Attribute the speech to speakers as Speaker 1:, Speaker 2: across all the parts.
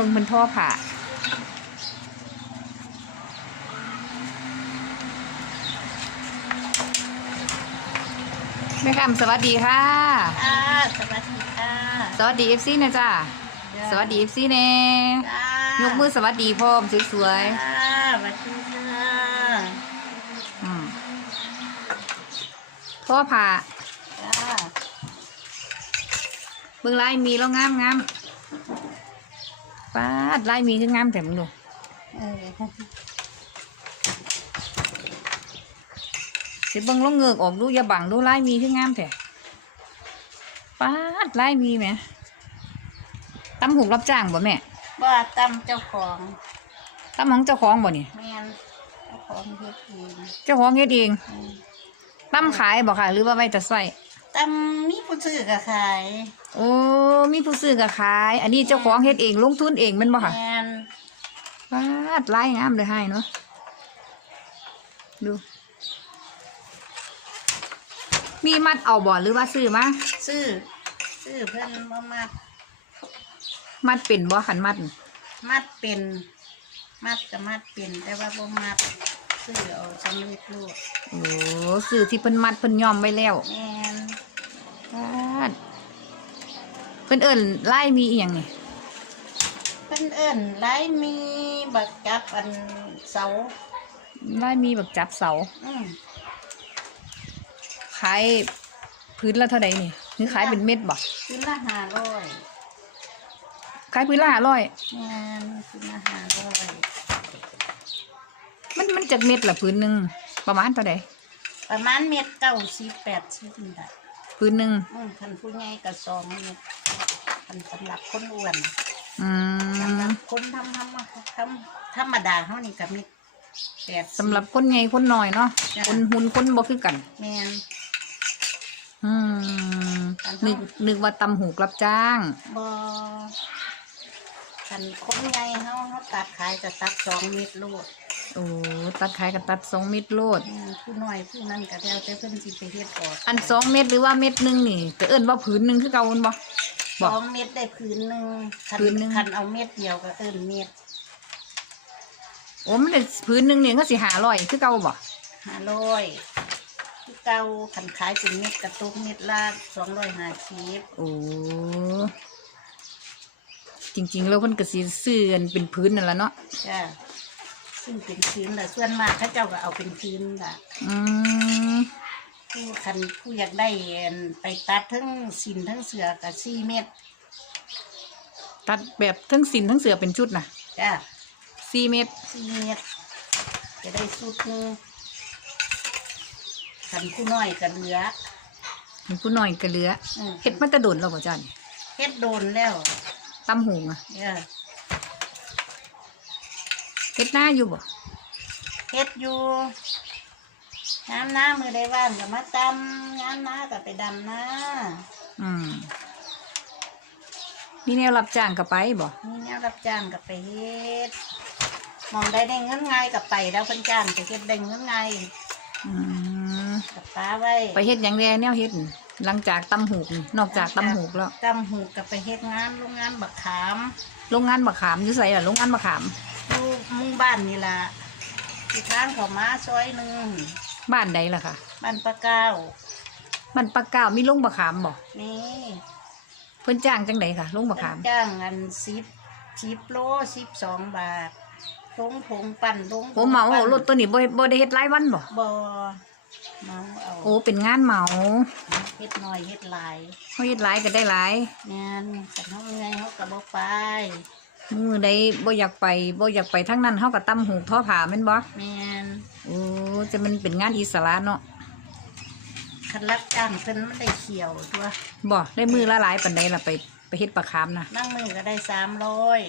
Speaker 1: บิ่งเพิ่นท่อผ้าแม่คำสวัสดีค่ะ
Speaker 2: ค่ะสวัสดีค่ะ
Speaker 1: สวัสดีเอฟซีนะจ้าสวัสดีเอฟซีเน่
Speaker 2: จ้าย
Speaker 1: กมือสวัสดีพร้อมสวย
Speaker 2: จ้าสวัสดีค่ะ
Speaker 1: ๆอืมท่อผ้า
Speaker 2: จ้า
Speaker 1: เบิ่งลายมีแล้วงามงาม ป้าดลายมีคืองามแต่มึงดู
Speaker 2: เออ
Speaker 1: สิเบิ่งลองเงือกออกดูอย่าบังดูลายมีคืองามแต่ป้าดลายมีไหมตำหูกรับจ้างบ่แม่
Speaker 2: ว่าตำเจ้าของ
Speaker 1: ตำของเจ้าของบ่นี่
Speaker 2: แมนเจ้าของเฮ็ดเอง
Speaker 1: เจ้าของเฮ็ดเอง
Speaker 2: อืม
Speaker 1: ตำขายบ่ค่ะ หรือว่าไว้แต่ใส่
Speaker 2: ตำมีผู้ซื้อก็ขาย
Speaker 1: โอ้มีผู้ซื้อก็ขาย อันนี้เจ้าของเฮ็ดเองลงทุนเองแม่นบ่ค่ะ
Speaker 2: แมน
Speaker 1: ป้าดลายงามเลยให้เนาะดู มีมัดเอาบ่หรือว่าซื้อมา
Speaker 2: ซื้อซื้อเพิ่นบ่มัด
Speaker 1: มัดเป็นบ่ขันมัด
Speaker 2: มัดเป็น มัดก็มัดเป็น แต่ว่าบ่มัดซื้อเอาสำเร็จรูป
Speaker 1: โอ้ซื้อที่เพิ่นมัดเพิ่นยอมไว้แล้ว
Speaker 2: แมน
Speaker 1: ปาดเพิ่นเอิ้นไล่มีอีหยังนี่
Speaker 2: เพิ่นเอิ้นหลายมีบักจับอันเสา
Speaker 1: ไล่มีแบบจับเสา
Speaker 2: อืม
Speaker 1: ขายพื้นละเท่าใดนี่หรือขายเป็นเม็ดบ่
Speaker 2: คืนละห้าร้อย
Speaker 1: ขายพื้นละห้าร้อย
Speaker 2: งานคืนละห้าร้อย
Speaker 1: มันมันจักเม็ดละพื้นหนึงประมาณเท่าใด
Speaker 2: ประมาณเม็ดเก้าสิบแปดสิบนี่แห ละ
Speaker 1: พื้นหนึง
Speaker 2: อืมคันผู้ใหญ่ก็สองเม็ดคันสำหรับคนอ้วน
Speaker 1: อื
Speaker 2: สำหรั
Speaker 1: ม
Speaker 2: บคนทำทำทำธรรมดาเขานี่ก็เม็ดแปด
Speaker 1: สำหรับคนใหญ่คนน้อยเนาะ
Speaker 2: จ้ะ
Speaker 1: คนหุ่นคนบ่คือกัน
Speaker 2: แมน
Speaker 1: อืมนึกนึกว่าตำหูกรับจ้าง
Speaker 2: บอคันคนใหญ่เขาเขาตัดขายจะตัดสองเม็ดโลด
Speaker 1: โอ้ตัดขายกับตัดสองเม็ดโลด
Speaker 2: อืมผู้น้อยผู้นั่นก็แล้วแต่เพิ่นสิไปเฮ็ดออก
Speaker 1: อันสองเม็ดหรือว่าเม็ดหนึงนี่ก็เอิ้นว่าผืนหนึงคือเก่าแม่นบ่
Speaker 2: ส
Speaker 1: บอก
Speaker 2: องเม็ดได้พื้นหนึ่งคัน
Speaker 1: พื้นหนึ่ง
Speaker 2: คันเอาเม็ดเดียวก็เอิ้นเม็ด
Speaker 1: โอ้มันได้ผืนหนึงนี่ก็สิหาร้อยคือเก่าบ่
Speaker 2: ห้าร้อยที่เก่าคันขายเป็นเม็ดกระตุกเม็ดละสองร้อยห้าสิบ
Speaker 1: โอ้จริง ๆ แล้วเพิ่นก็สิซื้อกันเป็นพื้นนั่นล่ะเนาะ
Speaker 2: จ้า ซึ่งเป็นพื้นแต่ส่วนมากเขาเจ้าก็เอาเป็นพื้นล่ะ
Speaker 1: อืม
Speaker 2: ผู้คันผู้อยากได้อันไปตัดทั้งสินทั้งเสือกับสี่เม็ด
Speaker 1: ตัดแบบทั้งสินทั้งเสือเป็นชุดน่ะ
Speaker 2: จ้า
Speaker 1: สี่เม็ด
Speaker 2: สี่เม็ดจะได้สุดหนึงคันผู้น้อยก็เหลือ
Speaker 1: มีผู้น้อยก็เหลือ
Speaker 2: อืม
Speaker 1: เฮ็ดมันจะโดนแล้วบ่จ้านี่
Speaker 2: เฮ็ดโดนแล้ว
Speaker 1: ตำหูอะ
Speaker 2: เนี่ย
Speaker 1: เฮ็ดหน้าอยู่บ่
Speaker 2: เฮ็ดอยู่น้ำน้ามือได้ว่างก็มาตำน้ำน้าก็ไปดำน้า
Speaker 1: อืมมีแนวรับจ้างก็ไปบ่
Speaker 2: มีแนวรับจ้างก็ไปเฮ็ดมองได้ได้เงินไงายก็ไปแล้วเพิ่นจ้างไปเฮ็ดได้เงินไงาย
Speaker 1: อืม
Speaker 2: กับป้าไว้
Speaker 1: ไปเฮ็ดหยังแดแนวเฮ็ดนี่หลังจากตำหูกนี่นอกจากตำหูกแล้ว
Speaker 2: ตำหูกับไปเฮ็ดงานโรงงานบักขาม
Speaker 1: โรงงานมะขามอยู่ไสล่ะโรงงานมะขาม
Speaker 2: อยู่หมุ่งบ้านนี่ล่ะที่ทางเขามาซอยหนึ่ง
Speaker 1: บ้านใดล่ะค่ะ
Speaker 2: บ้านปะเก้า
Speaker 1: บ้านปากก้าวมีโรงมะขามบ่
Speaker 2: นี่
Speaker 1: เพิ่นจ้างจังไดค่ะโรงมะขาม
Speaker 2: จ้างอันสิบสิบโลสิบสองบาทลงผงปั่นลง
Speaker 1: โอ้เหมา
Speaker 2: ปั่น
Speaker 1: รถตัวนี้บ่บ่ได้เฮ็ดรายวันบ่
Speaker 2: บ่เมาเอา
Speaker 1: โอ้เป็นงานเหมา
Speaker 2: เฮ็ดน้อยเฮ็ดหลาย
Speaker 1: เฮาเฮ็ดหลายก็ได้หลาย
Speaker 2: งานขันเขาเงยเขาก็บ่ไป
Speaker 1: มือใดบ่อยากไปบ่อยากไปทั้งนั้นเฮาก็ตำหูกท่อผ้าแม่นบ่
Speaker 2: แม่น
Speaker 1: โอ้จะมันเป็นงานอิสระเนาะ
Speaker 2: คันรับจ้างเพิ่นมันได้เขียวตัว
Speaker 1: บ่ได้มือละหลายปานใดล่ะไปไปเฮ็ดปลาคามน่ะ
Speaker 2: นั่งมือก็ได้สามร้อย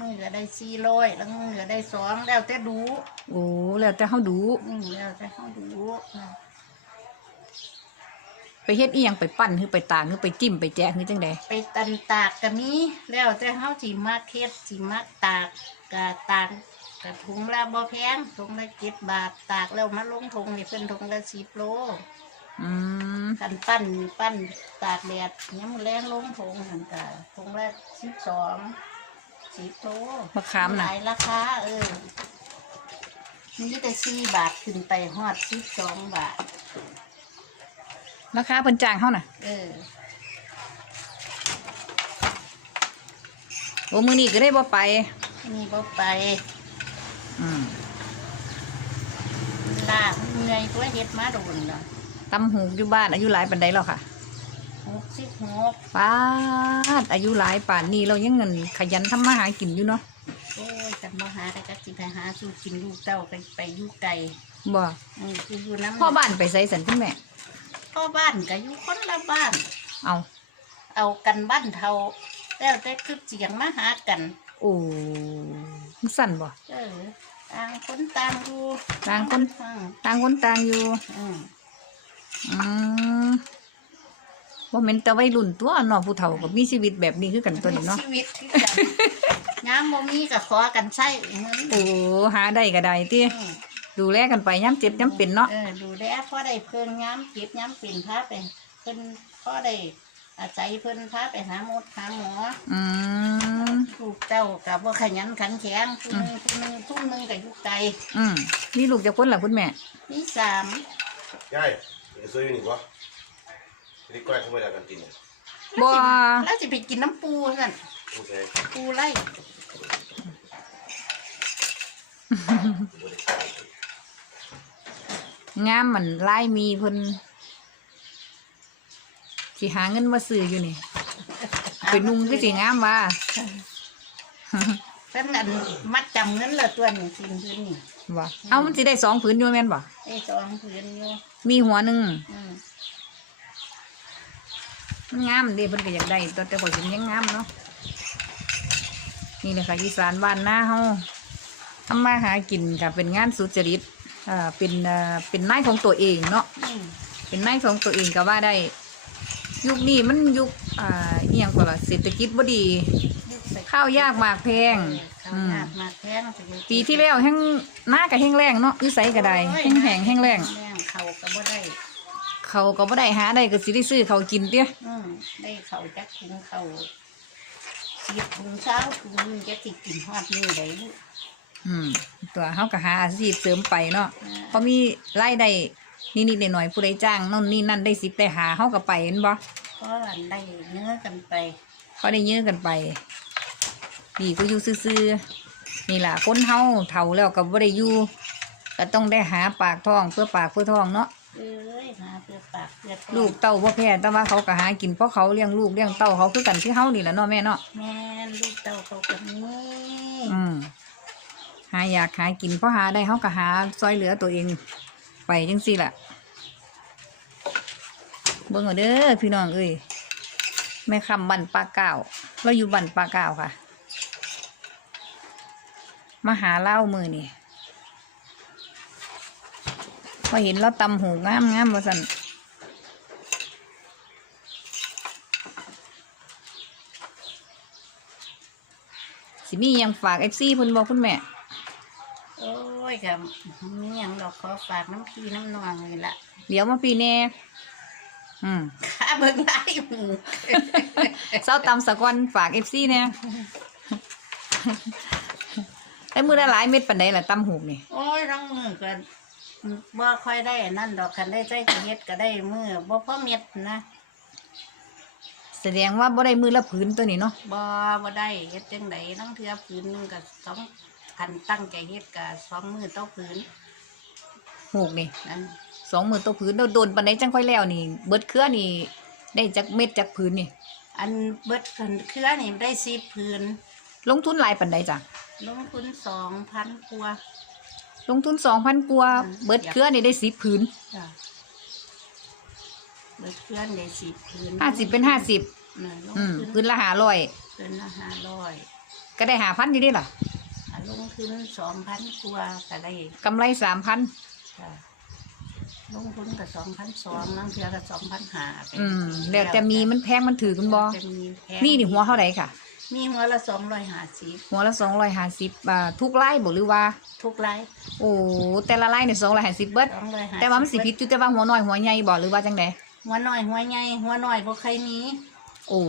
Speaker 2: มือก็ได้สี่ร้อยแล้วมือก็ได้สองแล้วแต่ดู
Speaker 1: โอ้แล้วแต่เฮาดู
Speaker 2: อืมแล้วแต่เขาดูนะ
Speaker 1: ไปเฮ็ดอีหยังไปปั้นหรือไปตากหรือไปจิ้มไปแจ๊ะหรือจังใด
Speaker 2: ไปตันตากก็มีแล้วแต่เขาสิมาเฮ็ดสิมาตากกะตากกะถุงละบ่แพงถุงละเจ็ดบาทตากแล้วมาลงถุงนี่เพิ่นถุงละสิบโล
Speaker 1: อืม
Speaker 2: คันปั้นนี่ปั้นตากแดดย้ำแรงลงถุงนั่นกะถุงละสิบสองสิบโล
Speaker 1: มะขาม
Speaker 2: ห
Speaker 1: น่ะ
Speaker 2: ลายราคาเออนี่แต่สี่บาทขึ้นไปฮอดสิบสองบาท
Speaker 1: ราคาเพิ่นจ้างเฮาน่ะ
Speaker 2: เออ
Speaker 1: โอ้มื้อนี้ก็ได้บ่ไป
Speaker 2: นี่บ่ไป
Speaker 1: อืม
Speaker 2: ลาบเหนื่อยตัวเฮ็ดมาโดนเนาะ
Speaker 1: ตำหูกอยู่บ้านอายุหลายปานใดแล้วค่ะ
Speaker 2: หกสิบหก
Speaker 1: ป้าดอายุหลายป่านนี้เรายังเงินขยันทำมาหากินอยู่เนาะ
Speaker 2: โอ้ยกันบ่หาแต่ก็สิไปหาสู่กินลูกเต้าไปไปอยู่ไกล
Speaker 1: บ่
Speaker 2: อือคืออยู่น้ำ
Speaker 1: พ่อบ้านไปใส่สันคุณแม่
Speaker 2: พ่อบ้านก็อยู่คนละบ้าน
Speaker 1: เอา
Speaker 2: เอากันบ้านเท่าแล้วแต่คือเสียงมาหากัน
Speaker 1: โอ้สั่นบ่
Speaker 2: เออต่างคนต่างอยู่
Speaker 1: ต่างคน
Speaker 2: อืม
Speaker 1: ต่างคนต่างอยู่
Speaker 2: อืม
Speaker 1: อืมบ่แม่นแต่วัยรุ่นตัวเนาะผู้เฒ่าก็มีชีวิตแบบนี้คือกันตัวนี้เนาะ
Speaker 2: ชีวิตคือกันยามบ่มีก็ขอกันใช้เงิน
Speaker 1: โอ้หาได้ก็ได้ติ
Speaker 2: อืม
Speaker 1: ดูแลกันไปยามเจ็บยามเป็นเนาะ
Speaker 2: เออดูแลพอได้เพิ่นย้ำเก็บย้ำเป็นพาไปเพิ่นพอได้อาศัยเพิ่นพาไปหาหมดหาหมอ
Speaker 1: อืม
Speaker 2: ลูกเจ้ากับว่าขยันขันแข็งผู้หนึงผู้หนึงทุ่มหนึงกับยุกไกล
Speaker 1: อืมมีลูกจักคนล่ะคุณแม่
Speaker 2: นี่สาม
Speaker 3: ยายเดี๋ยวซื้ออยู่นี่วะนี่ก้อยเข้ามาจากกันกินเนี่ย
Speaker 1: บ่
Speaker 2: แล้วจะไปกินน้ำปูนั่น
Speaker 3: โอเค
Speaker 2: ปูไล่
Speaker 1: งามมันลายมีเพิ่นสิหาเงินมาซื้ออยู่นี่ไปนุ่งคือสิงามว่า
Speaker 2: เพิ่นอันมัดจำเงินละตัวนี่สิ่งพื้นนี่
Speaker 1: บ่เอามันสิได้สองผืนอยู่แม่นบ่
Speaker 2: ไอ้สองพื้นอยู่
Speaker 1: มีหัวหนึ่ง
Speaker 2: อืม
Speaker 1: มันงามเด้เพิ่นก็อยากได้แต่แต่ข่อยสิมันยังงามเนาะนี่แหละค่ะอีสานบ้านหน้าเฮาทำมาหากินค่ะเป็นงานสุจริต อ่าเป็นอ่าเป็นนายของตัวเองเนาะ
Speaker 2: อืม
Speaker 1: เป็นนายของตัวเองก็ว่าได้ ยุคนี้มันยุคอ่าเอียงกว่าล่ะเศรษฐกิจบ่ดี
Speaker 2: ยุคใส่
Speaker 1: ข้าวยากหมากแพง
Speaker 2: ข้าว
Speaker 1: อืม
Speaker 2: ยากมากแพงจะอยู่
Speaker 1: ปีที่แล้วแห้งหน้ากับแห้งแรงเนาะวิสัยก็ได้แห้งแห้งแห้งแรง
Speaker 2: แห้งเขาก็บ่ได้
Speaker 1: เขาก็บ่ได้หาได้ก็สิได้ซื้อเขาวกินเตี้ย
Speaker 2: อืมได้เขาจักถุงเขาสิบถุงเช้าถุงหนึงจะติดกินฮอดนี่ได้ลูก
Speaker 1: อืมตัวเฮาก็หาอาชีพเสริมไปเนาะ
Speaker 2: อ่า
Speaker 1: พอมีรายได้นิดๆหน่อยๆผู้ใดจ้างนั่นนี่นั่นได้สิบได้หาเฮาก็ไปเห็นบ่
Speaker 2: ก็อันได้เนื้อกันไป
Speaker 1: เขาได้เยอะกันไป ดีก็อยู่ซื่อๆนี่ล่ะคนเฮาเฒ่าแล้วก็บ่ได้อยู่ก็ต้องได้หาปากท้องเพื่อปากเพื่อท้องเนาะ
Speaker 2: เอ้ยหาเพื่อปากเพื่อท้อง
Speaker 1: ลูกเต้าบ่แพ้แต่ว่าเขาก็หากินเพราะเขาเลี้ยงลูกเลี้ยงเต้าเขาคือกันที่เฮานี่แหละเนาะแม่เนาะ
Speaker 2: แม่นลูกเต้าเขาก็มี
Speaker 1: อืม หาอยากหากินเพราะหาได้เขาก็หาซอยเหลือตัวเองไปจังสี่ล่ะเบิ่งเอาเด้อพี่น้องเอ้ยแม่คำบันปลาเก้าเราอยู่บันปลาเก้าค่ะ มาหาเล่ามือนี่พอเห็นเราตำหูงามงามว่าสันสิมียังฝากเอฟซีพิ่นบอกคุณแม่
Speaker 2: โอ้ยกับมีหยังดอกขอฝากน้ำพีน้ำนองนี่ละ
Speaker 1: เดี๋ยวมาปีแน่อืม
Speaker 2: ข้าเบิ่งได้หมู
Speaker 1: เศร้าตำสะกอนฝากเอฟซีเนี่ยไอ้มือละหลายเม็ดปันใดล่ะตำหูกนี่
Speaker 2: โอ้ยทั้งมือก็บ่ค่อยได้อันนั่นดอกคันได้ใจจะเฮ็ดก็ได้มือบ่พอเม็ดนะ
Speaker 1: แสดงว่าบ่ได้มือละผืนตัวนี้เนาะ
Speaker 2: บ่บ่ได้เฮ็ดจังไดทั้งเทื่อผืนหนึงก็สอง คันตั้งใจเฮ็ดก็สองมือต่อผืน
Speaker 1: หูกนี่
Speaker 2: นั่น
Speaker 1: สองมือตัวผืนโดนๆปันใดจังค่อยแล้วนี่ เบิดเครือนี่ ได้จักเม็ดจักผืนนี่
Speaker 2: อันเบิดคันเครือนี่ได้10ผืน
Speaker 1: ลงทุนหลายปันใดจ้ะ
Speaker 2: ลงทุน2,000กว่า
Speaker 1: ลงทุนสองพันกว่า
Speaker 2: อืม
Speaker 1: เบิดเครือนี่ได้สิบผืน
Speaker 2: จ้ะเบิดเครือได้10ผืน
Speaker 1: ห้าสิบเป็นห้าสิบ
Speaker 2: น่ะลง
Speaker 1: อืม
Speaker 2: ทุน
Speaker 1: ผืนละหาร้อย
Speaker 2: เป็นละห้าร้อย
Speaker 1: ก็ได้หาพันอยู่ดีล่ะ
Speaker 2: ลงทุนสองพันกว่าก็ได้
Speaker 1: กำไรสามพัน
Speaker 2: จ้ะลงทุนกับสองพันสองนั่งเทือกับสองพันหา
Speaker 1: อืมแล้วแต่มีมันแพงมันถือคุณบอ
Speaker 2: จะมีแพง
Speaker 1: นี่นี่หัวเท่าไหร่ค่ะ
Speaker 2: มีหัวละสองร้อยห้าสิบ
Speaker 1: หัวละสองร้อยห้าสิบอ่าทุกไร่บ่หรือว่า
Speaker 2: ทุกไร่
Speaker 1: โอ้แต่ละไร่เนี่ยสองร้อยห้าสิบเบิด
Speaker 2: สองร้อยห้า
Speaker 1: แต่ว่ามันสิผิดอยู่แต่ว่าหัวน้อยหัวใหญ่บ่หรือว่าจังได
Speaker 2: หัวน้อยหัวใหญ่หัวน้อยบ่ใครมี
Speaker 1: โอ้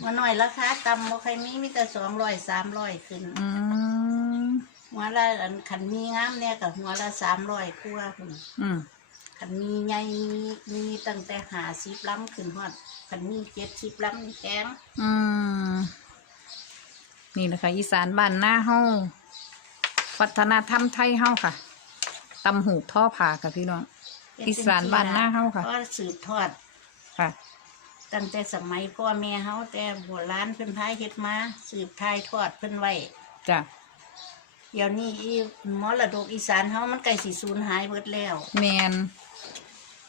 Speaker 2: หัวหน่อยราคาต่ำบ่ใครมีมีแต่สองร้อยสามร้อยขึ้น
Speaker 1: อืม
Speaker 2: หัวละอันขันมีงามเนี่ยกับหัวละสามร้อยกว่าพุ่น
Speaker 1: อืม
Speaker 2: ขันมีใหญ่มีมีตั้งแต่หาสิบล้ำขึ้นฮอดขันมีเจ็ดสิบล้ำนี่แพง
Speaker 1: อืมนี่นะคะอีสานบ้านหน้าเฮาวัฒนธรรมไทยเฮาค่ะตำหูกท่อผ่าค่ะพี่น้อง อีสานบ้านนาเฮาค่ะ
Speaker 2: ก็สืบทอด
Speaker 1: ค่ะ
Speaker 2: ตั้งแต่สมัยพ่อแม่เฮาแต่โบราณเพิ่นพายเฮ็ดมา สืบทายทอดเพิ่นไว้
Speaker 1: จ้ะ
Speaker 2: เดี๋ยวนี้อีมรดกอีสานเฮามันใกล้สิสูญหายเบิดแล้ว
Speaker 1: แมน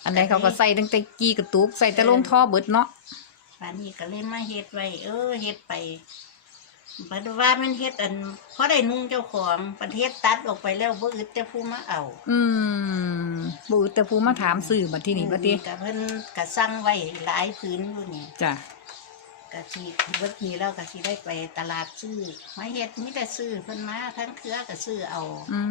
Speaker 1: อันใดเขาก็ใส่ตั้งแต่กี้กระตุกใส่แต่ลงท่อเบิดเนาะ
Speaker 2: ป่านนี้ก็เลยมาเฮ็ดไว้ เออเฮ็ดไปปัดว่ามันเฮ็ดอันเพราะได้นุ่งเจ้าของประเทศตัดออกไปแล้วบ่อึดแต่ผู้มาเอา
Speaker 1: อืมบูแต่ผู้มาถามสื่อบัดที่นี่บัดนี้
Speaker 2: ก็เพิ่นก็สั่งไว้หลายพื้นอยู่นี่
Speaker 1: จ้ะ
Speaker 2: ก็สิเบิดนี้แล้วก็สิได้ไปตลาดซื้อมาเฮ็ดมีแต่ซื้อเพิ่นมาทั้งเครือก็ซื้อเอา
Speaker 1: อื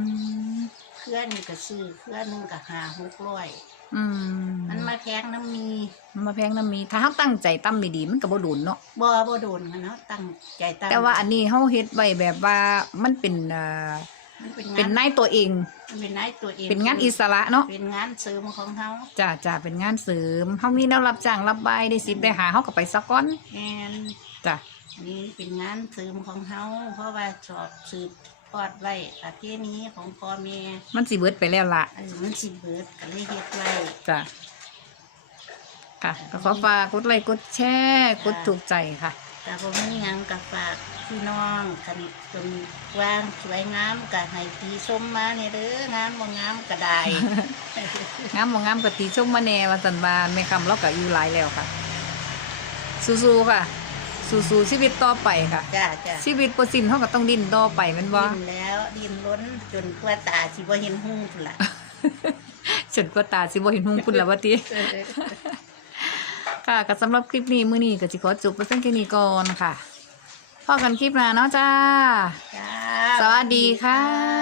Speaker 1: ม
Speaker 2: เครือนี่ก็ซื้อเครือหนึงก็ห้าหกร้อย
Speaker 1: อืม
Speaker 2: มันมาแพงน้ำมี
Speaker 1: มันมาแพงน้ำมีถ้าเฮาตั้งใจตั้มดีๆมันก็บ่โดนเนาะ
Speaker 2: บ่บ่โดนกันเนาะตั้งใจตั้ง
Speaker 1: แต่ว่าอันนี้เฮาเฮ็ดไว้แบบว่ามันเป็นเอ่อ
Speaker 2: มันเป็น
Speaker 1: เป็น
Speaker 2: งาน
Speaker 1: นายตัวเอง
Speaker 2: มันเป็นนายตัวเอง
Speaker 1: เป็นงานอิสระเนาะ
Speaker 2: เป็นงานเสริมของเฮา
Speaker 1: จ้ะจ้ะเป็นงานเสริมเฮามีแนวรับจ้างรับบายได้สิบได้หาเฮาก็ไปสักก้อน
Speaker 2: แม่น
Speaker 1: จ้ะ
Speaker 2: อันนี้เป็นงานเสริมของเฮาเพราะว่าสอบสืบทอดไว้ประเพณีของพ่อแม่
Speaker 1: มันสิเบิดไปแล้วล่ะ
Speaker 2: เออมันสิเบิดก็เลยเฮ็ดไว้
Speaker 1: จ้ะค่ะก็ขอฝากกดไลค์กดแชร์กดถูกใจค่ะ
Speaker 2: แต่บ่มีหยังก็ฝากพี่น้องคันจนวางสวยงามก็ให้ตีส้มมาเนี่ยเด้องามบ่งามก็ได้
Speaker 1: งามบ่งามกะติชมมาแน่ว่าสันบานไม่คำเราก็อยู่หลายแล้วค่ะ สู้ๆค่ะ สู้ๆชีวิตต่อไปค่ะ
Speaker 2: จ้าจ้า
Speaker 1: ชีวิตบ่สิ้นเฮาก็ต้องดิ้นต่อไปแม่นบ่
Speaker 2: ดินแล้วดินล้นจนกว่าตาสิบ่เห็นหุ่งพุ่นล่ะ
Speaker 1: ฉันก็ตาสิบ่เห็นหุงพุ่นแล้วว่าติ ค่ะก็สำหรับคลิปนี้มื้อนี้ก็สิขอจบไปเพียงแค่นี้ก่อนค่ะพอกันคลิปหน้าเนาะจ้า
Speaker 2: จ้า
Speaker 1: สวัสดีค่ะ